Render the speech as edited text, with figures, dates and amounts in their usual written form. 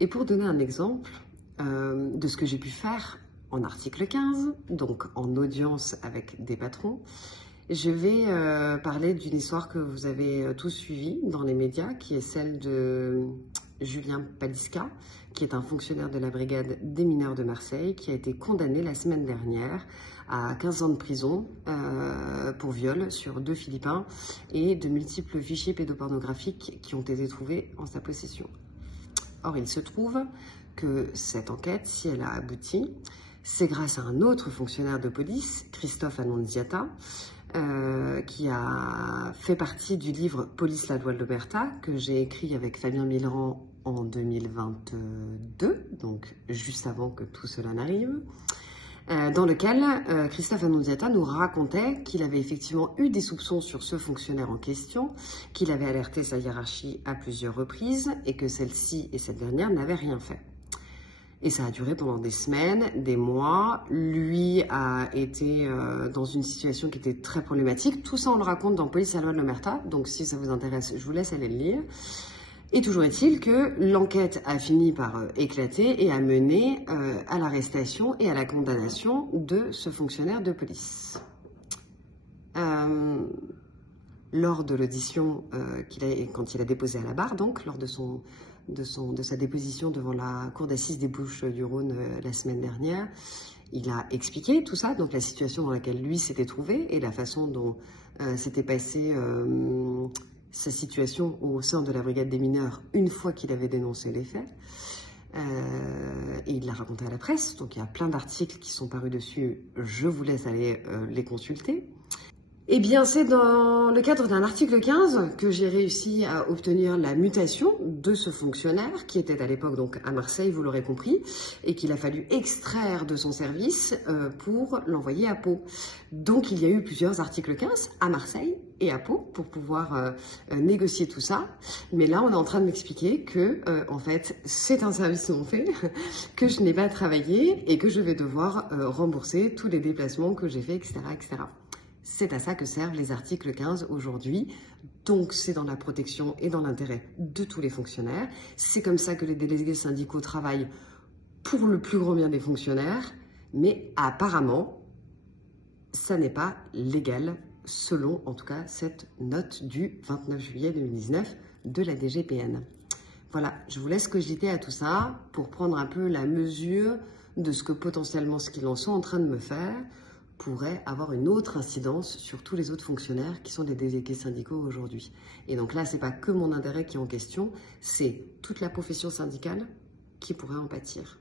Et pour donner un exemple de ce que j'ai pu faire en article 15, donc en audience avec des patrons, je vais parler d'une histoire que vous avez tous suivie dans les médias, qui est celle de Julien Padiska, qui est un fonctionnaire de la brigade des mineurs de Marseille, qui a été condamné la semaine dernière à 15 ans de prison pour viol sur 2 Philippins et de multiples fichiers pédopornographiques qui ont été trouvés en sa possession. Or, il se trouve que cette enquête, si elle a abouti, c'est grâce à un autre fonctionnaire de police, Christophe Annunziata, qui a fait partie du livre « Police, la loi de l'Omerta » que j'ai écrit avec Fabien Millerand en 2022, donc juste avant que tout cela n'arrive, dans lequel Christophe Annunziata nous racontait qu'il avait effectivement eu des soupçons sur ce fonctionnaire en question, qu'il avait alerté sa hiérarchie à plusieurs reprises et que celle-ci et cette dernière n'avaient rien fait. Et ça a duré pendant des semaines, des mois. Lui a été dans une situation qui était très problématique. Tout ça, on le raconte dans Police, la loi de l'Omerta. Donc, si ça vous intéresse, je vous laisse aller le lire. Et toujours est-il que l'enquête a fini par éclater et a mené à l'arrestation et à la condamnation de ce fonctionnaire de police. Lors de l'audition quand il a déposé à la barre, donc lors de sa déposition devant la cour d'assises des Bouches-du-Rhône la semaine dernière, il a expliqué tout ça, donc la situation dans laquelle lui s'était trouvé et la façon dont s'était passée sa situation au sein de la brigade des mineurs une fois qu'il avait dénoncé les faits. Et il l'a raconté à la presse, donc il y a plein d'articles qui sont parus dessus, je vous laisse aller les consulter. Eh bien, c'est dans le cadre d'un article 15 que j'ai réussi à obtenir la mutation de ce fonctionnaire, qui était à l'époque donc à Marseille, vous l'aurez compris, et qu'il a fallu extraire de son service pour l'envoyer à Pau. Donc, il y a eu plusieurs articles 15 à Marseille et à Pau pour pouvoir négocier tout ça. Mais là, on est en train de m'expliquer que, en fait, c'est un service non fait, que je n'ai pas travaillé et que je vais devoir rembourser tous les déplacements que j'ai faits, etc., etc. C'est à ça que servent les articles 15 aujourd'hui. Donc, c'est dans la protection et dans l'intérêt de tous les fonctionnaires. C'est comme ça que les délégués syndicaux travaillent pour le plus grand bien des fonctionnaires. Mais apparemment, ça n'est pas légal, selon en tout cas cette note du 29 juillet 2019 de la DGPN. Voilà, je vous laisse cogiter à tout ça pour prendre un peu la mesure de ce que potentiellement ce qu'ils en sont en train de me faire pourrait avoir une autre incidence sur tous les autres fonctionnaires qui sont des délégués syndicaux aujourd'hui. Et donc là, c'est pas que mon intérêt qui est en question, c'est toute la profession syndicale qui pourrait en pâtir.